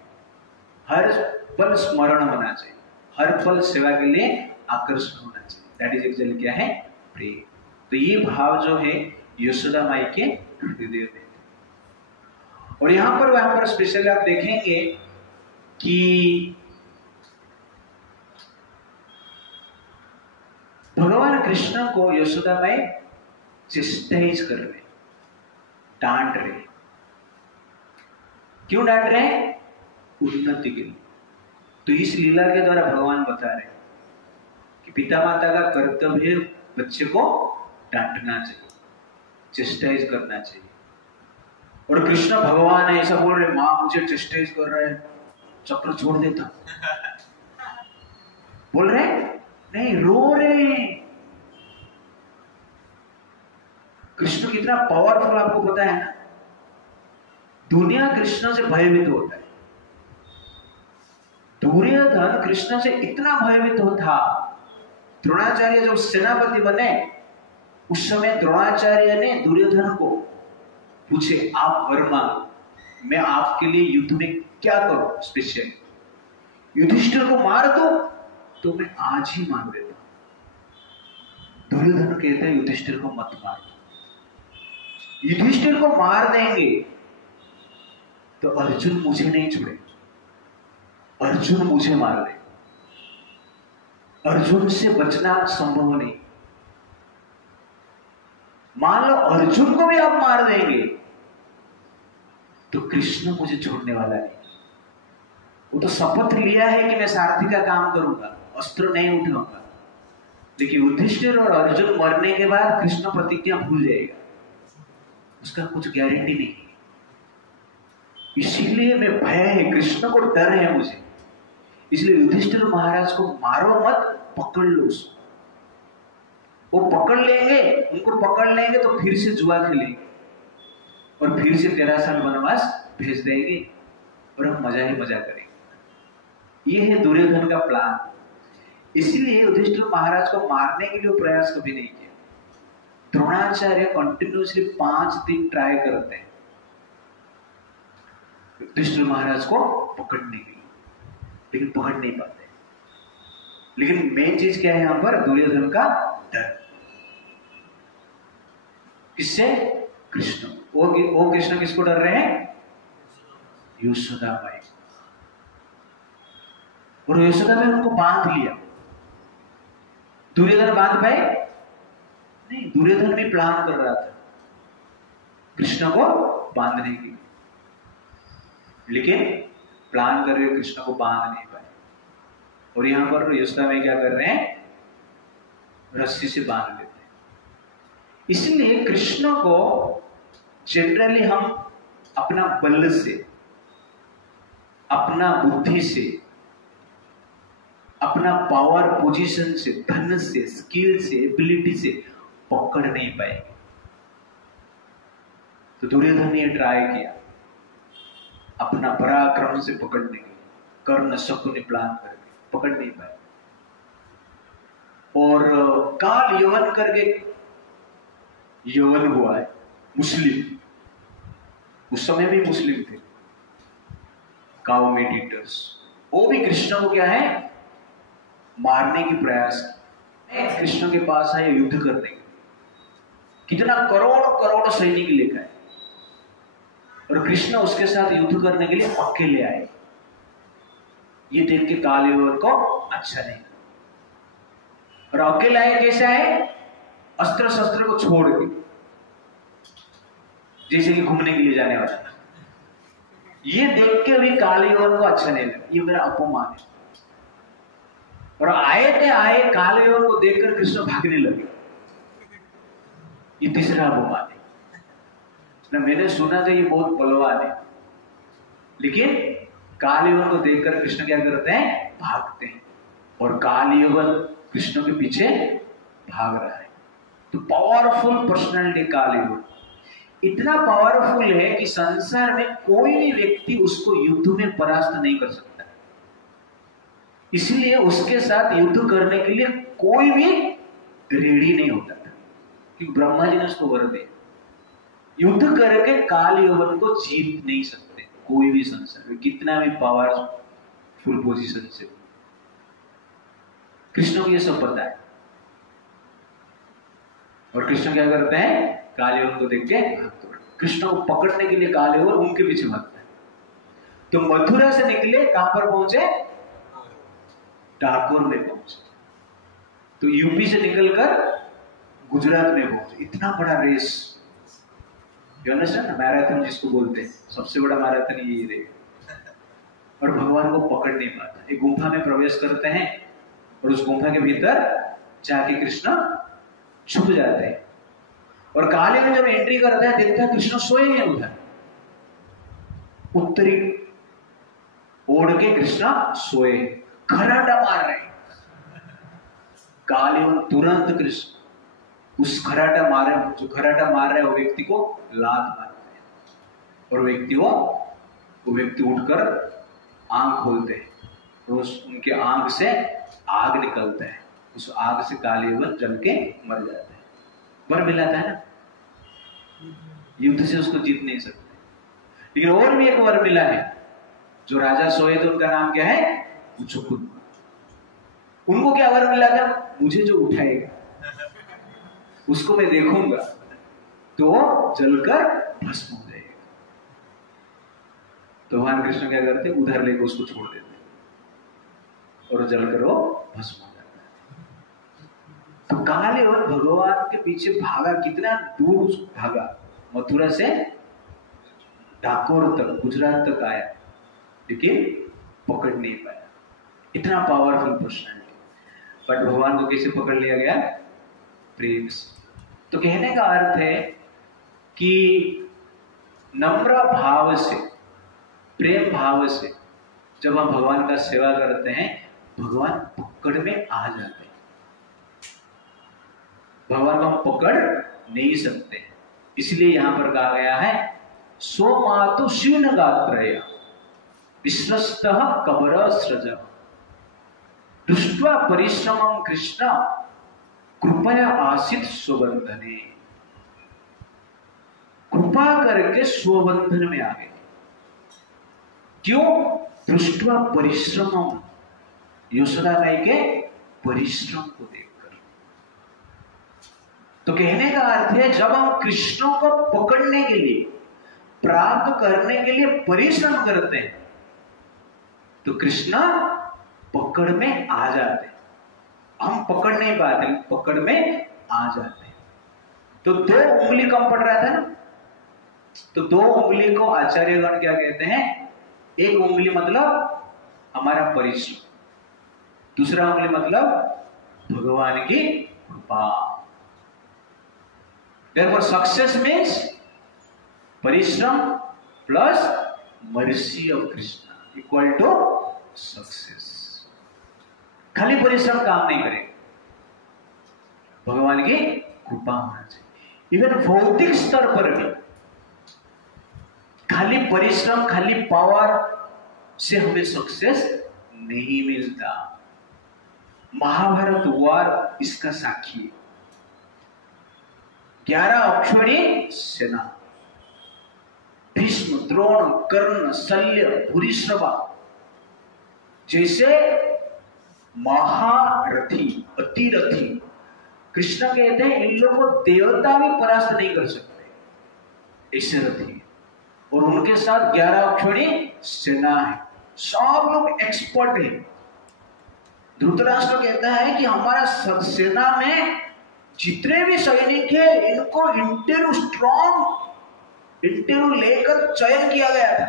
हर पल स्मरण होना चाहिए, हर पल सेवा के लिए आकर्षण होना चाहिए। दैट इज एक्चुअली क्या है? प्रेम। तो ये भाव जो है यशोदा माई के हृदय में। और यहां पर स्पेशली आप देखेंगे कि भगवान कृष्ण को यशोदा माई चिस्टाइज कर रहे, डांट रहे। क्यों डांट रहे हैं? उन्नति के लिए। तो इस लीला के द्वारा भगवान बता रहे कि पिता माता का कर्तव्य बच्चे को डांटना चाहिए, चिस्टाइज करना चाहिए। और कृष्ण भगवान है ऐसा बोल रहे, मां मुझे चिस्टाइज कर रहा है, चक्र छोड़ देता बोल रहे नहीं, रो रहे। कृष्ण कितना पावरफुल आपको पता है ना? दुनिया कृष्ण से भयभीत होता है। दुर्योधन कृष्ण से इतना भयभीत होता। द्रोणाचार्य जब सेनापति बने उस समय द्रोणाचार्य ने दुर्योधन को पूछे, आप वर मांगो, मैं आपके लिए युद्ध में क्या करूं स्पेशल? युधिष्ठिर को मार दो तो मैं आज ही मार देता। दुर्योधन कहता है युधिष्ठिर को मत मारो, युधिष्ठिर को मार देंगे तो अर्जुन मुझे नहीं छोड़े, अर्जुन मुझे मार दे, अर्जुन से बचना संभव नहीं। मान लो अर्जुन को भी आप मार देंगे तो कृष्ण मुझे छोड़ने वाला नहीं। वो तो शपथ लिया है कि मैं सारथी का काम करूंगा, अस्त्र नहीं उठाऊंगा, लेकिन युधिष्ठिर और अर्जुन मरने के बाद कृष्ण प्रतिज्ञा भूल जाएगा, उसका कुछ गारंटी नहीं। इसीलिए मैं भय है, कृष्ण को डर है मुझे, इसलिए युधिष्ठिर महाराज को मारो मत, पकड़ लो उसको। वो पकड़ लेंगे, उनको पकड़ लेंगे तो फिर से जुआ खेलेंगे और फिर से 13 साल वनवास भेज देंगे और हम मजा ही मजा करेंगे। ये है दुर्योधन का प्लान। इसीलिए युधिष्ठिर महाराज को मारने के लिए प्रयास कभी नहीं किया। द्रोणाचार्य कंटिन्यूसली 5 दिन ट्राई करते हैं युधिष्ठिर महाराज को पकड़ने के लिए, लेकिन पकड़ नहीं पाते। लेकिन मेन चीज क्या है यहां पर? दुर्योधन का डर। किससे? कृष्ण। वो कृष्ण किसको डर रहे हैं? यशोदा माई। और यशोदा ने उनको बांध लिया। दुर्योधन बांध पाए नहीं, दुर्योधन भी प्लान कर रहा था कृष्ण को बांधने की, लेकिन प्लान करके कृष्ण को बांध नहीं पाए। और यहां पर योजना में क्या कर रहे हैं, रस्सी से बांध लेते हैं। इसलिए कृष्ण को जनरली हम अपना बल से, अपना बुद्धि से, अपना पावर पोजीशन से, धन से, स्किल से, एबिलिटी से पकड़ नहीं पाएंगे। तो दुर्योधन ने ट्राई किया अपना पराक्रम से पकड़ने के लिए, कर्ण शकुनि प्लान करके पकड़ नहीं पाए। और काल यवन करके यवन हुआ है मुस्लिम, उस समय भी मुस्लिम थे, काउ मेडिटर्स, वो भी कृष्ण को क्या है मारने की प्रयास। कृष्ण के पास आए युद्ध करने के लिए, कितना करोड़ करोड़ सैनिक लेकर आए और कृष्ण उसके साथ युद्ध करने के लिए अकेले आए। ये देख के काल यवन को अच्छा नहीं, और अकेले आए कैसे आए, अस्त्र शस्त्र को छोड़ के, जैसे कि घूमने के लिए जाने वाला। ये देख के भी काल यवन को अच्छा नहीं लगा, ये मेरा अपमान है। और आए काल यवन को देखकर कृष्ण भागने लगे। ये तीसरा अपमान है ना, मैंने सुना था ये बहुत बलवान है, लेकिन काल यवन को देखकर कृष्ण क्या करते हैं, भागते हैं। और काल यवन कृष्ण के पीछे भाग रहा है। तो पावरफुल पर्सनालिटी काल यवन, इतना पावरफुल है कि संसार में कोई भी व्यक्ति उसको युद्ध में परास्त नहीं कर सकता। इसलिए उसके साथ युद्ध करने के लिए कोई भी रेडी नहीं होता था, क्योंकि ब्रह्मा जी ने उसको वर दिया। युद्ध करके काल यवन को जीत नहीं सकते कोई भी संसार में, कितना भी पावरफुल पोजीशन से। कृष्ण को ये सब पता है, और कृष्ण क्या करते हैं, काल यवन को देख के कृष्ण को पकड़ने के लिए काल यवन उनके पीछे भागता है। तो मथुरा से निकले, कहां पर पहुंचे, डाकोर में पहुंचे। तो यूपी से निकलकर गुजरात में पहुंचे। इतना बड़ा रेस, मैराथन जिसको बोलते हैं, सबसे बड़ा मैराथन यही रहेगा। और भगवान को पकड़ नहीं पाता। एक गुफा में प्रवेश करते हैं और उस गुफा के भीतर जाके कृष्ण छुप जाते हैं। और काले में जब एंट्री करता है, देखता है कृष्ण सोए हैं उधर, उत्तरी ओढ़ के कृष्ण सोए, खराटा मार रहे। काले तुरंत कृष्ण उस खराटा मार रहे, जो खराटा मार रहे वो व्यक्ति को लात मारते हैं, और वो व्यक्ति उठकर आंख खोलते हैं, तो उनके आंख से आग निकलता है। उस आग से काले यवन जल के मर जाते हैं। वर मिला था ना, युद्ध से उसको जीत नहीं सकते। लेकिन और भी एक वर मिला है, जो राजा सोए थे उनका नाम क्या है, उचुकुद। उनको क्या वर मिला था, मुझे जो उठाएगा उसको मैं देखूंगा तो जलकर भस्म हो जाएगा। तो भगवान कृष्ण क्या करते, उधर लेकर उसको छोड़ देते और जलकर वो भस्म हो जाता है। तो काल यवन भगवान के पीछे भागा, कितना दूर भागा, मथुरा से डाकोर तक, गुजरात तक आया, लेकिन पकड़ नहीं पाया। इतना पावरफुल पर्सनालिटी, बट भगवान को कैसे पकड़ लिया गया, प्रेम से। तो कहने का अर्थ है कि नम्र भाव से, प्रेम भाव से जब हम भगवान का सेवा करते हैं, भगवान पकड़ में आ जाते हैं। भगवान को हम पकड़ नहीं सकते, इसलिए यहां पर कहा गया है, सो मातु शीर्ण गात्रय विश्वस्तः कबर सृज दृष्ट्वा परिश्रमं कृष्ण कृपया आसित स्वबंधने। कृपा करके स्वबंधन में आ गए। क्यों, दृष्ट्वा परिश्रमम, यशोदा माई के परिश्रम को देखकर। तो कहने का अर्थ है, जब हम कृष्ण को पकड़ने के लिए, प्राप्त करने के लिए परिश्रम करते हैं, तो कृष्ण पकड़ में आ जाते हैं। हम पकड़ नहीं पाते, पकड़ में आ जाते हैं। तो 2 उंगली कम पड़ रहा था ना, तो 2 उंगली को आचार्यगण क्या कहते हैं? एक उंगली मतलब हमारा परिश्रम, दूसरा उंगली मतलब भगवान की कृपा। Therefore, success means परिश्रम plus mercy of Krishna equal to success. खाली परिश्रम काम नहीं करेगा, भगवान की कृपा होना चाहिए। इवन भौतिक स्तर पर भी खाली परिश्रम, खाली पावर से हमें सक्सेस नहीं मिलता। महाभारत वार इसका साक्षी है। 11 अक्षौणी सेना, भीष्म, द्रोण, कर्ण, शल्य, भूरिश्रवा जैसे महारथी, अतिरथी, कृष्ण कहते हैं इन लोगों को देवता भी परास्त नहीं कर सकते, ऐसे रथी। और उनके साथ 11 अक्षौणी सेना है, सब लोग एक्सपर्ट है। धृतराष्ट्र कहता है कि हमारा सेना में जितने भी सैनिक है इनको इंटरव्यू स्ट्रॉन्ग इंटरव्यू लेकर चयन किया गया था,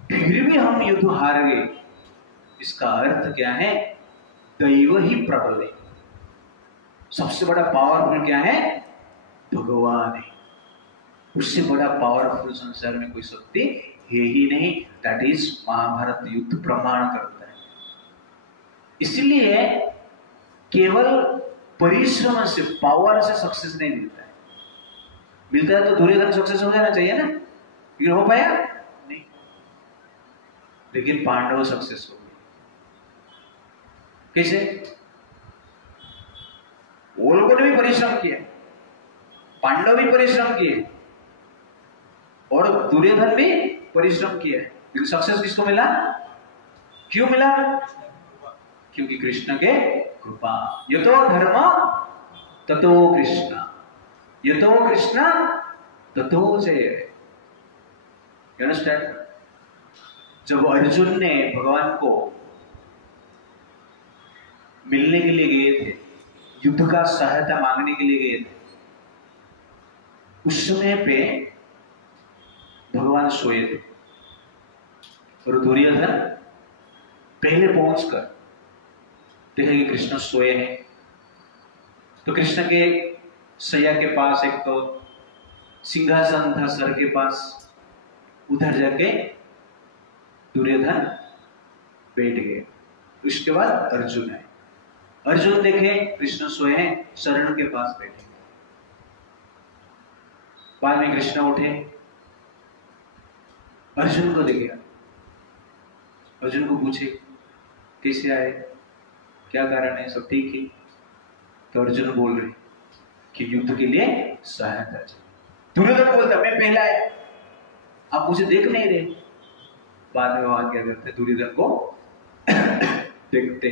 फिर भी हम युद्ध हार गए। इसका अर्थ क्या है? दैव ही प्रबल है। सबसे बड़ा पावरफुल क्या है? भगवान है। उससे बड़ा पावरफुल संसार में कोई शक्ति है ही नहीं। दैट इज महाभारत युद्ध प्रमाण करता है। इसलिए केवल परिश्रम से, पावर से सक्सेस नहीं मिलता है। मिलता है तो दुर्योधन सक्सेस हो जाना चाहिए ना, लेकिन हो पाया नहीं। लेकिन पांडव सक्सेस हो गए। कैसे? वो लोगों ने भी परिश्रम किया, पांडव भी परिश्रम किए और दुर्योधन भी परिश्रम किया, लेकिन सक्सेस किसको मिला? क्यों मिला? क्योंकि कृष्ण के कृपा। यतो धर्म ततो कृष्ण, यतो कृष्ण ततो जय। You understand? जब अर्जुन ने भगवान को मिलने के लिए गए थे, युद्ध का सहायता मांगने के लिए गए थे, उस समय पे भगवान सोए थे और दुर्योधन पहले पहुंचकर देखा कि कृष्ण सोए हैं। तो कृष्ण के सैया के पास एक तो सिंहासन था सर के पास, उधर जाके दुर्योधन बैठ गए। उसके बाद अर्जुन आए, अर्जुन देखे कृष्ण सोए हैं, शरण के पास बैठे। बाद में कृष्ण उठे, अर्जुन को देखे, अर्जुन को पूछे कैसे आए, क्या कारण है, सब ठीक है? तो अर्जुन बोल रहे कि युद्ध के लिए सहायता चाहिए। दुर्योधन बोलता मैं पहला आया, आप मुझे देख नहीं रहे। बाद में वहां क्या करते, दुर्योधन को देखते।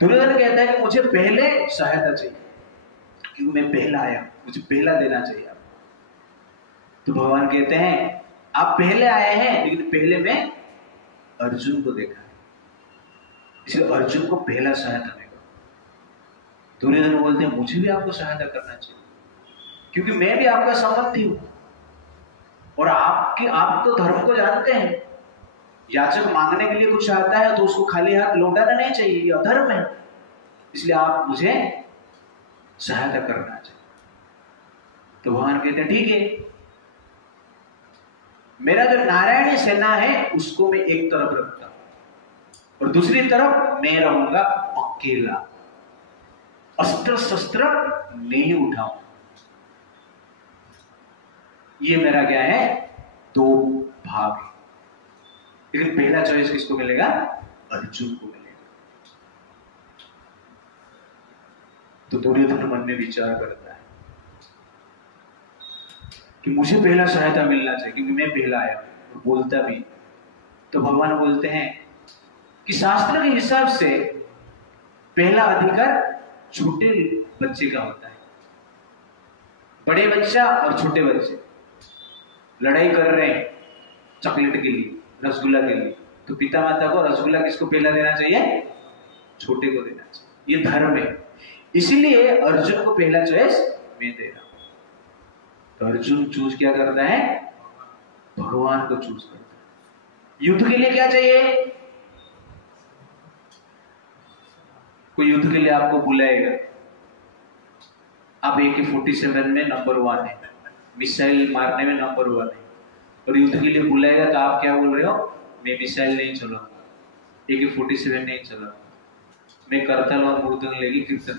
दुर्योधन कहता है कि मुझे पहले सहायता चाहिए क्योंकि मैं पहला आया, मुझे पहला देना चाहिए आप। तो भगवान कहते हैं आप पहले आए हैं, लेकिन पहले मैं अर्जुन को देखा है, इसलिए अर्जुन को पहला सहायता देगा। दुर्योधन बोलते हैं मुझे भी आपको सहायता करना चाहिए क्योंकि मैं भी आपका संबंधी हूं और आप तो धर्म को जानते हैं। याचक मांगने के लिए कुछ आता है तो उसको खाली हाथ लौटाना नहीं चाहिए, ये अधर्म है। इसलिए आप मुझे सहायता करना चाहिए। तो भगवान कहते हैं ठीक है, मेरा जो नारायणी सेना है उसको मैं एक तरफ रखता हूं और दूसरी तरफ मैं रहूंगा अकेला, अस्त्र शस्त्र नहीं उठाऊं। ये मेरा क्या है, 2 भाग है। लेकिन पहला चॉइस किसको मिलेगा? अर्जुन को मिलेगा। तो दुर्योधन मन में विचार करता है कि मुझे पहला सहायता मिलना चाहिए क्योंकि मैं पहला आया और बोलता भी। तो भगवान बोलते हैं कि शास्त्र के हिसाब से पहला अधिकार छोटे बच्चे का होता है। बड़े बच्चा और छोटे बच्चे लड़ाई कर रहे हैं चॉकलेट के लिए, रसगुल्ला के लिए, तो पिता माता को रसगुल्ला किसको पहला देना चाहिए? छोटे को देना चाहिए। ये धर्म है। इसीलिए अर्जुन को पहला चॉइस मैं दे रहा हूं। तो अर्जुन चूज क्या करता है? भगवान को चूज करता है। युद्ध के लिए क्या चाहिए? कोई युद्ध के लिए आपको बुलाएगा, आप AK-47 में नंबर 1 है, मिसाइल मारने में नंबर 1 है, और युद्ध के लिए बुलाएगा तो आप क्या बोल रहे हो? मैं मिसाइल नहीं चलाऊंगा, AK-47 नहीं चलाऊंगा, मैं करताल और मुर्दन लेगी कीर्तन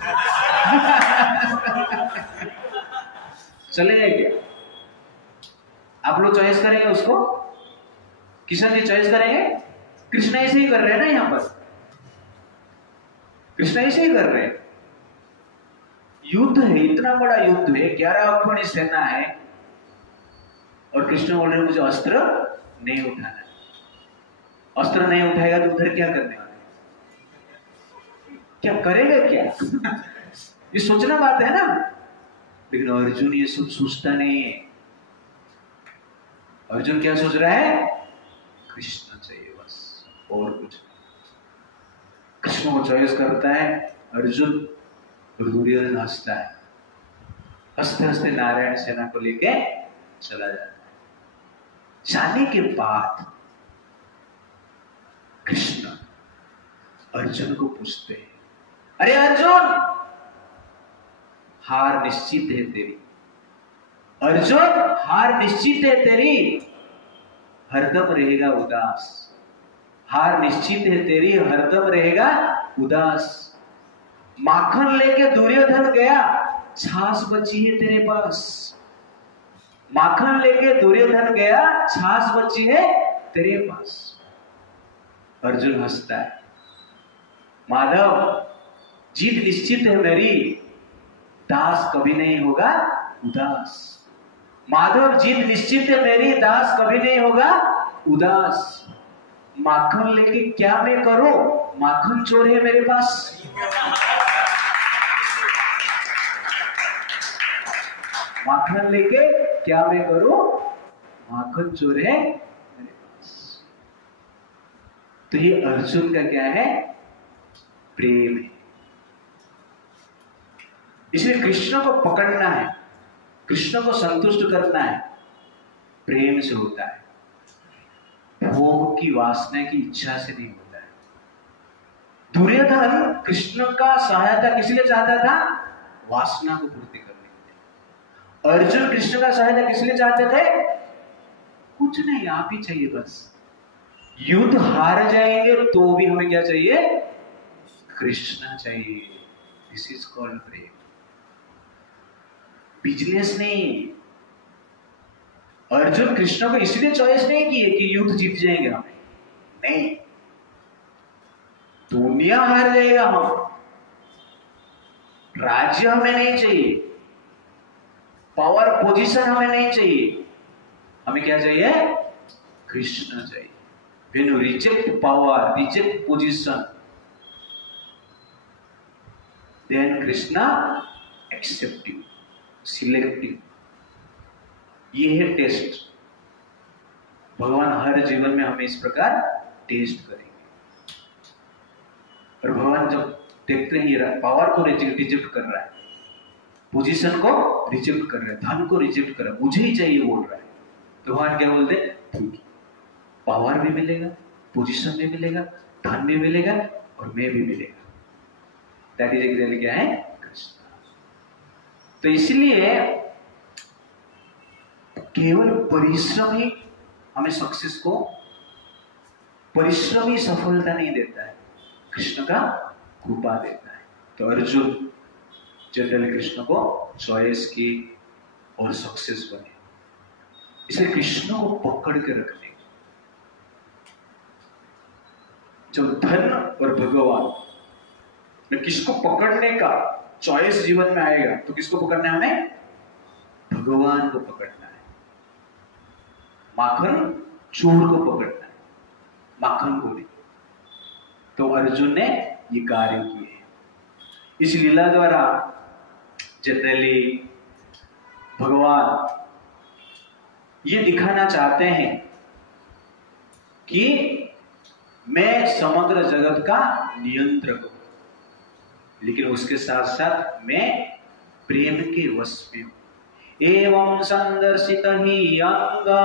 चलेगा क्या? आप लोग चॉइस करेंगे उसको? किशन जी चॉइस करेंगे? कृष्ण ऐसे ही कर रहे हैं ना, यहां पर कृष्ण ऐसे ही कर रहे हैं। युद्ध है, इतना बड़ा युद्ध है, 11 अक्षौणी सेना है, और कृष्ण बोल रहे हैं मुझे अस्त्र नहीं उठाना। अस्त्र नहीं उठाएगा तो उधर क्या करने वाले, क्या करेगा क्या? ये सोचना बात है ना। लेकिन अर्जुन ये सब सोचता नहीं है। अर्जुन क्या सोच रहा है? कृष्ण चाहिए बस, और कुछ। कृष्ण को चॉइस करता है अर्जुन, और दुर्योधन हंसता है। हंसते हंसते नारायण सेना को लेके चला जाता है। जाने के बाद कृष्ण अर्जुन को पूछते हैं, अरे अर्जुन, हार निश्चित है तेरी। अर्जुन, हार निश्चित है तेरी, हरदम रहेगा उदास। हार निश्चित है तेरी, हरदम रहेगा उदास। माखन लेके दुर्योधन गया, छाछ बची है तेरे पास। माखन लेके दुर्योधन गया, छाछ बची है तेरे पास। अर्जुन हंसता है, माधव जीत निश्चित है मेरी, दास कभी नहीं होगा उदास। माधव जीत निश्चित है मेरी, दास कभी नहीं होगा उदास। माखन लेके क्या मैं करूं, माखन चोर है मेरे पास। माखन लेके क्या मैं करूं, माखन चोर है मेरे पास। तो ये अर्जुन का क्या है? प्रेम है। इसलिए कृष्ण को पकड़ना है, कृष्ण को संतुष्ट करना है, प्रेम से होता है, भोग की वासना की इच्छा से नहीं होता है। दुर्योधन कृष्ण का सहायता किस लिए चाहता था? वासना को पूर्ति करने के लिए। अर्जुन कृष्ण का सहायता किस लिए चाहते थे? कुछ नहीं, आप ही चाहिए बस। युद्ध हार जाएंगे तो भी हमें क्या चाहिए? कृष्ण चाहिए। This is called Prem. Business नहीं। अर्जुन कृष्ण को इसलिए चॉइस नहीं की है कि युद्ध जीत जाएंगे हमें, नहीं, दुनिया हार जाएगा हम, राज्य हमें नहीं चाहिए, पावर पोजीशन हमें नहीं चाहिए, हमें क्या चाहिए? कृष्ण चाहिए। When you reject power, reject position, then Krishna accept you, select you. ये है टेस्ट। भगवान हर जीवन में हमें इस प्रकार टेस्ट करेंगे। और भगवान जब देखते हैं पावर को रिजेक्ट कर रहा है, पोजीशन को रिजेक्ट कर रहा है, धन को रिजेक्ट कर रहा है, मुझे ही चाहिए बोल रहा है, तो भगवान क्या बोलते हैं? ठीक है, पावर भी मिलेगा, पोजीशन भी मिलेगा, धन भी मिलेगा, और मैं भी मिलेगा। दैट इज एग्जैक्टली क्या है? कृष्ण। तो इसलिए केवल परिश्रम ही हमें सक्सेस को, परिश्रम ही सफलता नहीं देता है, कृष्ण का कृपा देता है। तो अर्जुन जनरली कृष्ण को चॉइस की और सक्सेस बने। इसलिए कृष्ण को पकड़ के रखने, जब धन और भगवान में किसको पकड़ने का चॉइस जीवन में आएगा तो किसको पकड़ना है? हमें भगवान को पकड़ना है। माखन चोर को पकड़ना है, माखन को नहीं। तो अर्जुन ने ये कार्य किए। इस लीला द्वारा जनरली भगवान ये दिखाना चाहते हैं कि मैं समग्र जगत का नियंत्रक हूं। लेकिन उसके साथ साथ मैं प्रेम के वश में हूं। एवं संदर्शित ही अंगा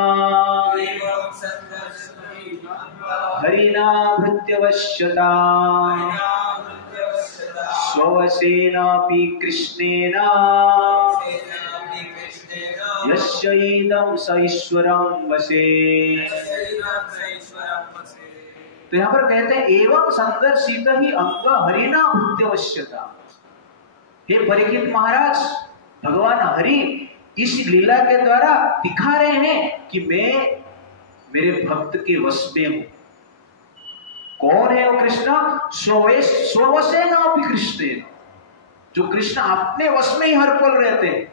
हरिना भृत्यवश्यता स्ववशेनापि कृष्णेन यस्य इदं स ईश्वरं वशे। तो यहाँ पर कहते हैं एवं संदर्शित ही अंग हरिना भृत्यवश्यता। हे परीक्षित महाराज, भगवान हरि इस लीला के द्वारा दिखा रहे हैं कि मैं मेरे भक्त के वश में हूं। कौन है वो कृष्ण? स्ववशेन अपि कृष्णेन, जो कृष्ण अपने वश में ही हर पल रहते हैं।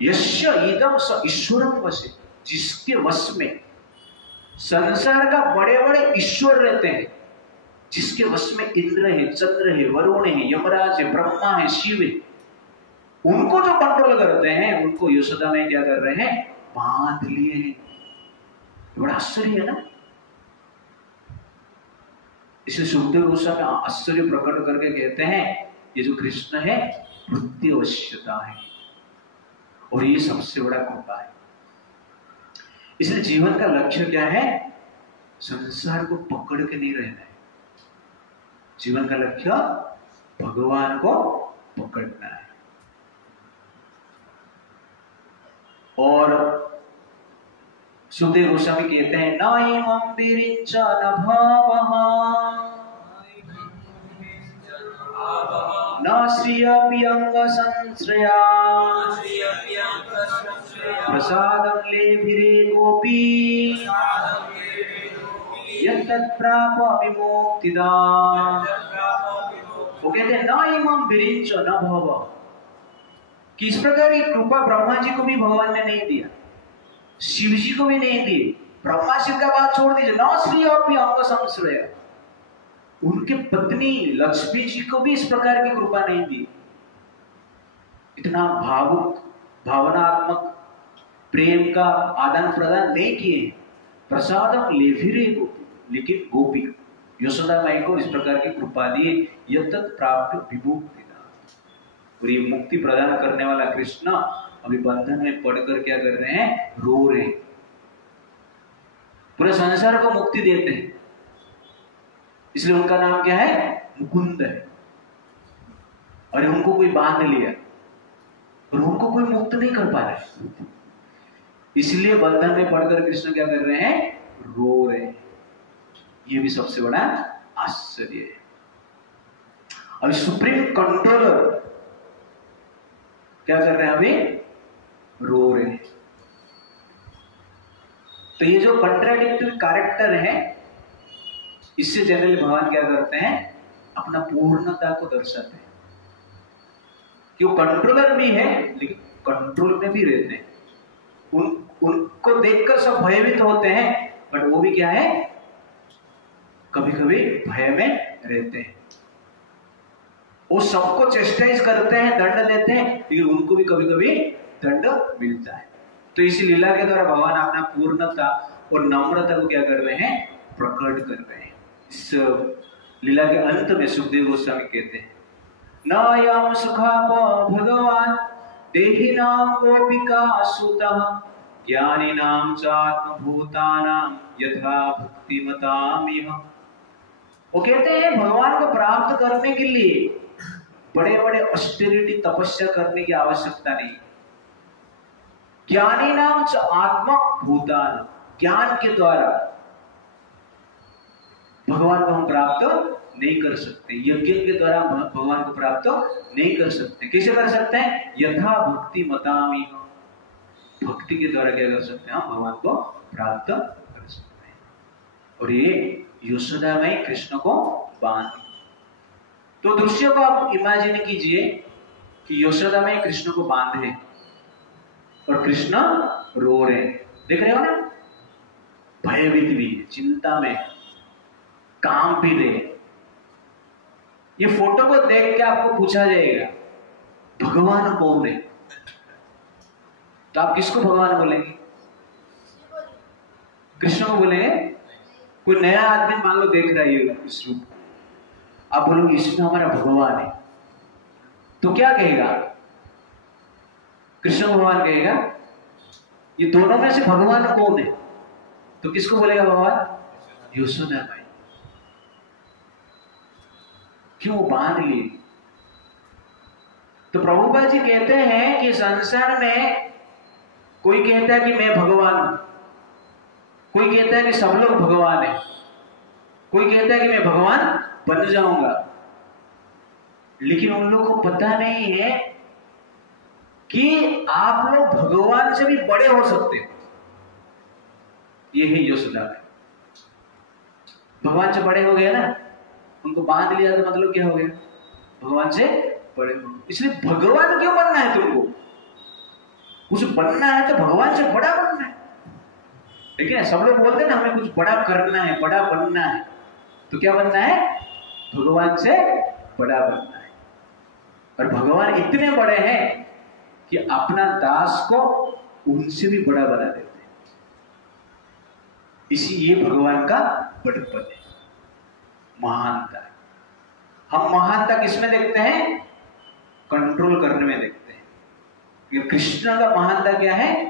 यस्य इदं स ईश्वरं वशे, जिसके वश में संसार का बड़े बड़े ईश्वर रहते हैं, जिसके वश में इंद्र है, चंद्र है, वरुण है, यमराज है, ब्रह्मा है, शिव है, उनको जो कंट्रोल करते हैं, उनको यशोदा में क्या कर रहे हैं? बांध लिए हैं। बड़ा आश्चर्य है ना। इसे सुखदेव गोस्वामी आश्चर्य प्रकट करके कहते हैं ये जो कृष्ण है भृत्यवश्यता है, और ये सबसे बड़ा कृपा है। इसलिए जीवन का लक्ष्य क्या है? संसार को पकड़ के नहीं रहना है। जीवन का लक्ष्य भगवान को पकड़ना है। और सुखदेव गोस्वामी कहते हैं नाइमं विरिञ्च न भावः न श्रियपि अंग संश्रया प्रसादं लेभिरे गोपी यत्तत्प्राप विमुक्तिदा। वो कहते हैं नाइमं विरिञ्च न भावः, कि इस प्रकार की कृपा ब्रह्मा जी को भी भगवान ने नहीं दिया, शिव जी को भी नहीं दी। ब्रह्मा शिव का बात छोड़ दीजिए, न श्री अपि अंग संश्रय, उनके पत्नी लक्ष्मी जी को भी इस प्रकार की कृपा नहीं दी। इतना भावुक भावनात्मक प्रेम का आदान प्रदान नहीं किए। प्रसादम लेभिरे गोपी, लेकिन गोपी यशोदा माई को इस प्रकार की कृपा दी, यत्तत् प्राप्त विमुक्ति। और ये मुक्ति प्रदान करने वाला कृष्ण अभी बंधन में पड़कर क्या कर रहे हैं? रो रहे हैं। पूरे संसार को मुक्ति देते हैं, इसलिए उनका नाम क्या है? मुकुंद है। और उनको कोई बांध लिया और उनको कोई मुक्त नहीं कर पा रहे, इसलिए बंधन में पड़कर कृष्ण क्या कर रहे हैं? रो रहे हैं। ये भी सबसे बड़ा आश्चर्य है। अभी सुप्रीम कंट्रोलर क्या कर रहे हैं? अभी रो रहे हैं। तो ये जो कंट्राडिक्टरी कैरेक्टर है, इससे जनरली भगवान क्या करते हैं? अपना पूर्णता को दर्शाते हैं कि वो कंट्रोलर भी है लेकिन कंट्रोल में भी रहते हैं। उनको देखकर सब भयभीत होते हैं, बट वो भी क्या है? कभी कभी भय में रहते हैं। वो सबको चेस्टाइज करते हैं, दंड देते हैं, लेकिन उनको भी कभी कभी दंड मिलता है। तो इस लीला के द्वारा भगवान अपना पूर्णता और नम्रता को क्या कर रहे हैं? प्रकट कर रहे हैं। इस लीला के अंत में सुखदेव गोस्वामी कहते हैं नायं सुखाप भगवान देहिनां गोपिका सुतः ज्ञानिनां च आत्मभूतानां यथा भक्तिमतामिह। वो कहते हैं भगवान को प्राप्त करने के लिए बड़े बड़े ऑस्टेरिटी तपस्या करने की आवश्यकता नहीं। ज्ञानी नाम च आत्मभूतान, ज्ञान के द्वारा भगवान को हम प्राप्त नहीं कर सकते, यज्ञ के द्वारा भगवान को प्राप्त नहीं कर सकते। कैसे कर सकते हैं? यथा भक्ति मतामी, भक्ति के द्वारा क्या कर सकते हैं? हम भगवान को प्राप्त कर सकते हैं। और ये यशोदा में कृष्ण को बांध, तो दृश्य को आप इमेजिन कीजिए कि यशोदा में कृष्ण को बांधे और कृष्ण रो रहे, देख रहे हो ना? भयभीत भी, चिंता में, काम भी रहे। ये फोटो को देख के आपको पूछा जाएगा भगवान कौन है, तो आप किसको भगवान बोलेंगे? कृष्ण को बोलेंगे? कोई नया आदमी मान लो देख रहा है इस रूप, आप बोलोगे इसमें हमारा भगवान है, तो क्या कहेगा? कृष्ण भगवान कहेगा ये दोनों में से भगवान कौन है? तो किसको बोलेगा भगवान? यशोदा माई। क्यों बांध लिए? तो प्रभुपाद जी कहते हैं कि संसार में कोई कहता है कि मैं भगवान हूं, कोई कहता है कि सब लोग भगवान है, कोई कहता है कि मैं भगवान बन जाऊंगा, लेकिन उन लोगों को पता नहीं है कि आप लोग भगवान से भी बड़े हो सकते हो। ये है यशोदा माई। भगवान से बड़े हो गए ना, उनको बांध लिया तो मतलब क्या हो गया? भगवान से बड़े हो। इसलिए भगवान क्यों बनना है तुमको? कुछ बनना है तो भगवान से बड़ा बनना है। लेकिन सब लोग बोलते हैं ना हमें कुछ बड़ा करना है, बड़ा बनना है, तो क्या बनना है? भगवान से बड़ा बनना है। और भगवान इतने बड़े हैं कि अपना दास को उनसे भी बड़ा बना देते हैं। इसी ये भगवान का बड़प्पन है, महानता है। हम महानता किसमें देखते हैं? कंट्रोल करने में देखते हैं। ये कृष्ण का महानता क्या है?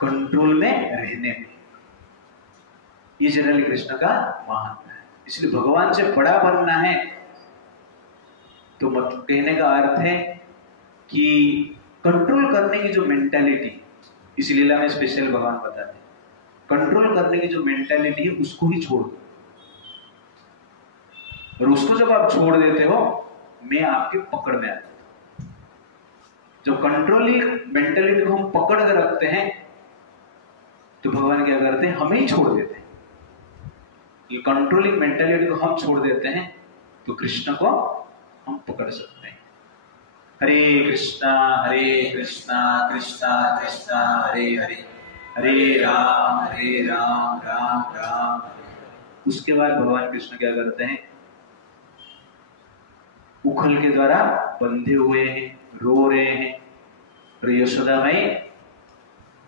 कंट्रोल में रहने में। ये जनरली कृष्ण का महानता है। इसलिए भगवान से बड़ा बनना है तो कहने का अर्थ है कि कंट्रोल करने की जो मेंटालिटी, इस लीला में स्पेशल भगवान बताते हैं, कंट्रोल करने की जो मेंटालिटी है उसको ही छोड़ दो। और उसको जब आप छोड़ देते हो, मैं आपके पकड़ में आता हूं। जब कंट्रोलिंग मेंटालिटी को हम पकड़ कर रखते हैं तो भगवान क्या करते हैं? हमें ही छोड़ देते हैं। ये कंट्रोलिंग मेंटालिटी को हम छोड़ देते हैं तो कृष्ण को हम पकड़ सकते हैं। हरे कृष्णा कृष्णा कृष्णा हरे हरे, हरे राम राम राम। उसके बाद भगवान कृष्ण क्या करते हैं? उखल के द्वारा बंधे हुए हैं, रो रहे हैं, और यशोदा माई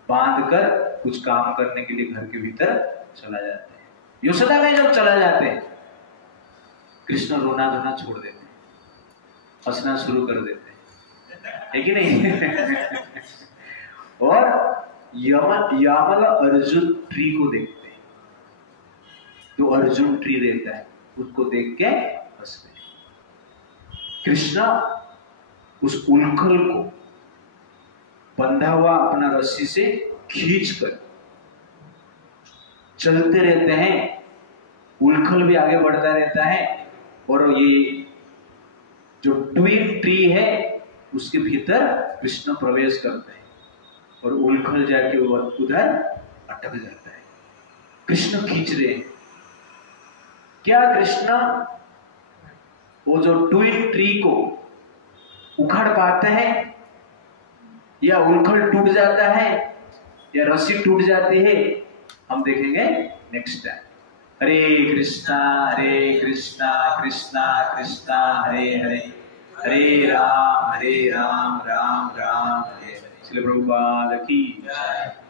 बांध कर कुछ काम करने के लिए घर के भीतर चला जाते हैं। यशोदा माई जब चला जाते हैं, कृष्ण रोना धोना छोड़ देते हैं, हंसना शुरू कर देते हैं, है कि नहीं? और यामल अर्जुन ट्री को देखते हैं, जो अर्जुन ट्री देता है उसको देख के हंसते हैं। कृष्ण उस उल्खल को बंधा हुआ अपना रस्सी से खींचकर चलते रहते हैं। उल्खल भी आगे बढ़ता रहता है और ये जो ट्विन ट्री है उसके भीतर कृष्ण प्रवेश करते हैं और उल्खल जाके उधर अटक जाता है। कृष्ण खींच रहे हैं। क्या कृष्ण वो जो ट्विन ट्री को उखाड़ पाते हैं, या उल्खल टूट जाता है, या रस्सी टूट जाती है? हम देखेंगे नेक्स्ट टाइम। हरे कृष्णा कृष्णा कृष्णा हरे हरे, हरे राम राम राम हरे हरे। श्री प्रभुपाद की जय।